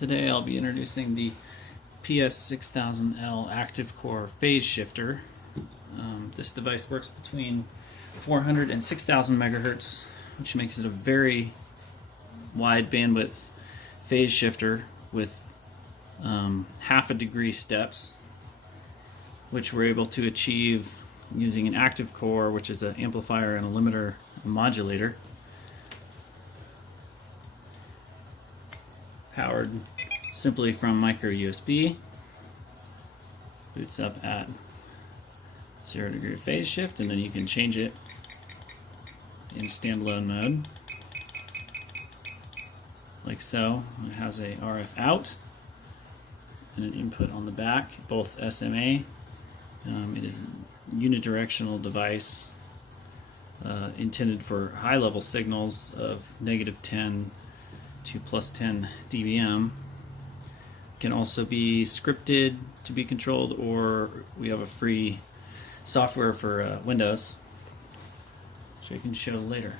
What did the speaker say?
Today I'll be introducing the PS6000L Active Core Phase Shifter. This device works between 400 and 6000 megahertz, which makes it a very wide bandwidth phase shifter with half a degree steps, which we're able to achieve using an active core, which is an amplifier and a limiter and modulator, powered simply from micro USB. Boots up at 0 degree phase shift, and then you can change it in standalone mode like so. It has a RF out and an input on the back, both SMA. It is a unidirectional device intended for high-level signals of -10 to +10 dBm. Can also be scripted to be controlled, or we have a free software for Windows, which I can show later.